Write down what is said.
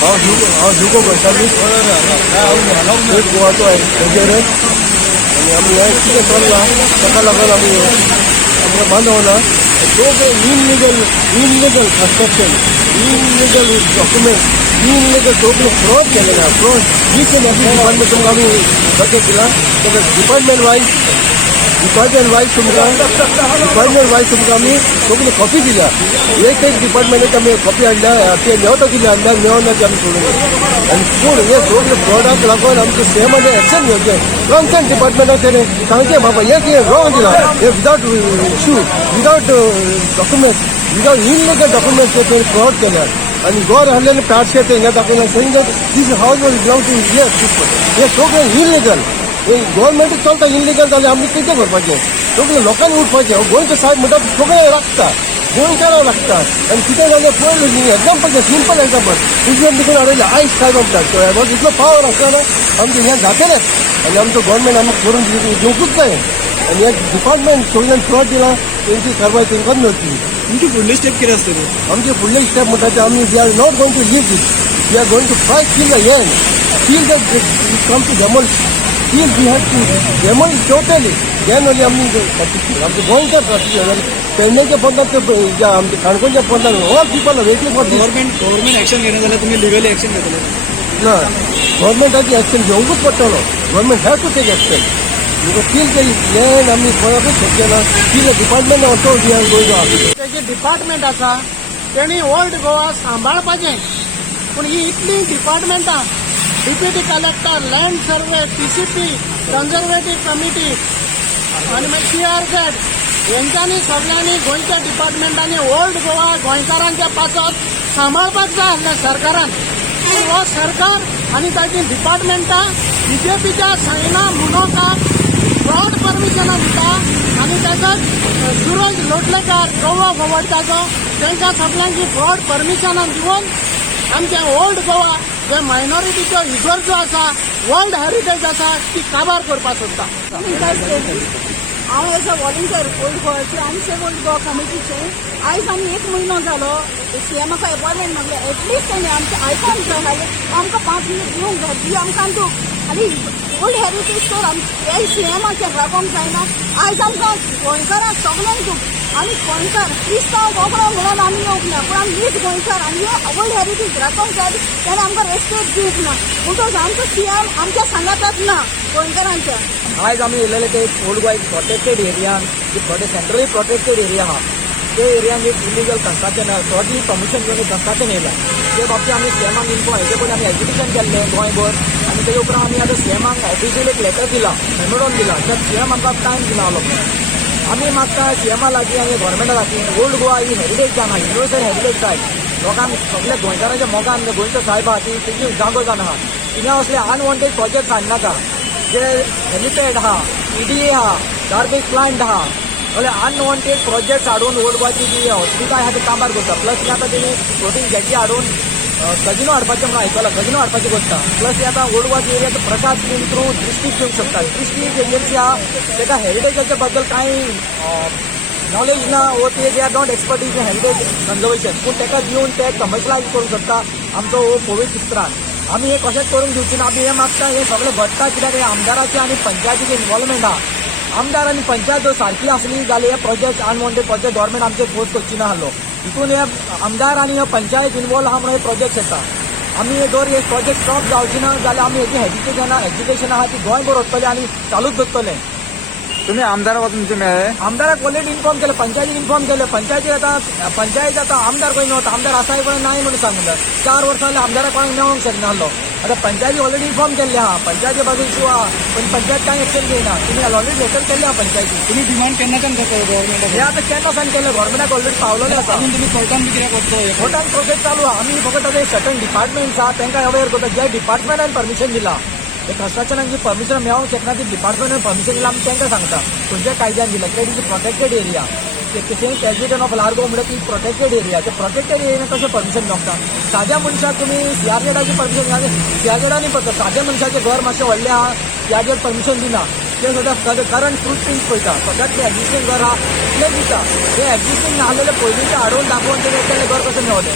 हांव जुगो गोंयकारीस एक गोवाचो एजरस आनी आमी हें कितें चल्लां ताका लागून आमी आमकां बांदवना सगळें illegal construction illegal document illegal सगळें फ्रॉड केलेलें आहा fraud each end every department तुमकां आमी बजेट दिला तेका डिपार्टमेंट वायज तुमकां आमी सगळी कॉपी दिल्या एक डिपार्टमेंटाक आमी कॉपी हाडल्या ते मेवता दिले आमकां मेवना ते आमी सोडून आनी पूण हे सगळे फ्रॉडाक लागून आमचे सीएमान एक्शन घेवचें कन्सर्न डिपार्टमेंटाक तेणें सांगचें बाबा हे रॉंग दिला हे without issue without document without illegal documents ते फ्रॉड केल्या आनी गोर हाडलेले कार्डशे ते हिंगा दाखयना सेंग दीस हावज वॉज बिलोंग टू हे सगळें इनलिगल गव्हर्मेंट चलता इनलिगल जालें आमी कितें करपाचें सगळें लोकांनी उठपाचें गोंयचे सायब म्हणटा सगळें लागता गोंयकारां लागता आनी कितें जालें पळय एग्जाम्पल सिंपल एग्जाम्पल उजवेन देखून हाडयलें आयस सायब म्हणटा इतलो पावर आसतना आमचें हें जातलेंच आनी आमचो गव्हर्मेंट आमकां करून दिवंकूच जाय आनी एक डिपार्टमेंट सगळ्यांनी फ्रॉड दिला तेंची कारवाय तेंकां मेळटली तुमची फुडली स्टेप कितें आसतली आमचे फुडले स्टेप म्हणटा ते आमी we are not going to leave this we are going to fight till the end till the come to demolish till we have to demolish totally then only आमी आमचे गोंयकार पेडणेच्या पंथाक ते आमचे काणकोणच्या पंथाक all people are waiting for government action घेना जाल्यार तुमी लिगली एक्शन घेतले ना गव्हर्मेंटाची एक्शन घेवंकूच पडटलो government have to take action because टील ते लँड आमी कोणाकूच शक्य ना टील the department also we are going to तेजे डिपार्टमेंट आसा तेणी ओल्ड गोवा सांबाळपाचें पूण ही इतली डिपार्टमेंटां deputy collector land survey TCP conservative committee आनी मागीर CRZ हेंच्यांनी सगळ्यांनी गोंयच्या डिपार्टमेंटांनी ओल्ड गोवा गोंयकारांच्या पासत सांबाळपाक जाय आसलें सरकारान पूण हो सरकार आनी ताची डिपार्टमेंटां BJPच्या सायना मुनोकाक फ्रॉड परमिशनां दिता आनी तसोच सुरज लोटलेकार गोवा गोवडटाचो तांकां सगळ्यांची फ्रॉड परमिशनां दिवन आमचें ओल्ड गोवा जे मायनॉरिटीचो इगर्जो आसा वर्ल्ड हेरिटेज आसा ती काबार करपाक सोदता हांव एज अ वॉलंटियर ओल्ड गोवाचे आमचे ओल्ड गोवा कमिटीचे आयज आमी 1 म्हयनो जालो सीएमाचो अपॉयंटमेंट मागले एटलिस्ट तेणी आमचे आयकूंक जाय आमकां 5 मिनीट दिवंक जाय ती आमकां तूं आनी ओल्ड हेरिटेज स्टोर हे सीएमाचे राखोंक जायना आयज आमकां गोंयकारांक सगळ्यांक तूं आमी गोंयकार क्रिस्तांव कोंकणो म्हणून आमी येवंक ना पूण आमी हीच गोंयकार आनी हे ओल्ड हेरिटेज राखोंक जाय तेणें आमकां रेस्पेक्ट दिवंक ना म्हणटच आमचो सीएम आमच्या सांगाताच ना गोंयकारांच्या आज आमी येयलेले ते ओल्ड गोवा एक प्रोटेक्टेड एरियान सेंट्रली प्रोटेक्टेड एरिया आहा ते एरियान एक इलिगल कन्स्ट्रक्शन टोटली परमिशन घेवन कन्स्ट्रक्शन येयलां ते बाबतींत आमी सीएमाक इन्फॉर्म हेजे पयलीं आमी एज्युकेशन केल्लें गोंयभर आनी तेजे उपरांत आमी आतां सीएमाक ऑफिशियल एक लेटर दिला मेमोरंडम दिला तर सीएम आमकां टायम दिना आलो आमी मागता सीएमा लागीं आनी गोवोरमेंटा लागीं ओल्ड गोवा ही हेरिटेज जाना युनिवर्सल हेरिटेज सायट लोकांक सगळ्या गोंयकारांच्या मोगान गोंयचो सायब आहा तेजी जागो जाना तिने असले अनवॉन्टेड प्रोजेक्ट हाडनाका जे हेलिपॅड आहा EDA आहा गार्बेज प्लांट आहा जाल्यार अनवॉन्टेड प्रोजेक्ट हाडून ओल्ड गोवाची जी हॉस्पिटल आहा ते काबार करता प्लस ती आतां तेणी फ्लोटींग जेटी हाडून कजिनो हाडपाचें म्हणून आयकलां कजिनो हाडपाचें करता प्लस ती आतां ओल्ड गोवाची एरिया प्रसाद स्कीम थ्रू दृश्टीक घेवंक शकता दृश्टी एक एजन्सी आहा तेका हेरिटेजाच्या बद्दल कांय नॉलेज ना वो ते they are not expert in heritage conservation पूण तेका दिवन ते कमर्शलायज करूंक शकता आमचो हो कोवीड चित्रान आमी हे कशेंच करूंक दिवची ना आमी हे मागता हे सगळें घडटा कित्याक हे आमदाराचे आनी पंचायतीचे इन्वॉल्वमेंट आहा आमदार आनी पंचायत जर सारकी आसली जाल्यार हे प्रोजेक्ट अनवॉन्टेड प्रोजेक्ट गव्हर्मेंट आमचे फोर्स करची ना आहलो हितून हे आमदार आनी हे पंचायत इन्वॉल्व आहा म्हणून हे प्रोजेक्ट येता आमी जर हे प्रोजेक्ट स्टॉप जावची ना जाल्यार आमी हेजी एज्युकेशन आहा ती गोंयभर वतले आनी चालूच दवरतले तुम्ही आमदारा वचून तुमी मेळ्ळे आमदाराक ऑलरेडी इन्फॉर्म केले पंचायतीक इन्फॉर्म केले पंचायती आतां आमदार खंय नव्हता आमदार आसाय पण नाही म्हणून सांगता 4 वर्सां जाल्यार आमदाराक कोणाक मेळोंक शकनासलो आतां पंचायती ऑलरेडी इन्फॉर्म केल्ले आहा पंचायती बाजू इशू आहा पण पंचायत कांय एक्शन घेयना तुमी ऑलरेडी लेटर केल्ले आहा पंचायती तुम्ही डिमांड केन्नाच्यान करता गव्हर्मेंटाक हे आतां केन्नाच्यान केले गव्हर्मेंटाक ऑलरेडी पावलेले आसा अजून तुम्ही कोर्टान बी कित्याक वचचो कोर्टान प्रोसेस चालू आहा आमी फकत आतां सर्टन डिपार्टमेंट्स आहा तांकां अवेअर करता ज्या डिपार्टमेंटान परमिशन दिला हे कन्स्ट्रक्शनाक जी परमिशन मेळोंक शकना ती डिपार्टमेंटान परमिशन दिला आमी तांकां सांगता खंयच्या कायद्यान दिला कित्याक ती प्रोटेक्टेड एरिया सेंट प्रेसिडेंट ऑफ लार्गो म्हणजे ती प्रोटेक्टेड एरिया ते प्रोटेक्टेड एरियान कशें परमिशन मेळटा साद्या मनशाक तुमी CRZची परमिशन घाल CRZांनी पळयता साद्या मनशाचें घर मातशें व्हडलें आहा CRZ परमिशन दिना ते सुद्दां करंट फुटप्रिंट पळयता फकत ते एक्झिस्टींग घर आहा इतलें दिता ते एक्झिस्टींग नाहलेले पयलींचे हाडून दाखोवन ते घर कशें मेळलें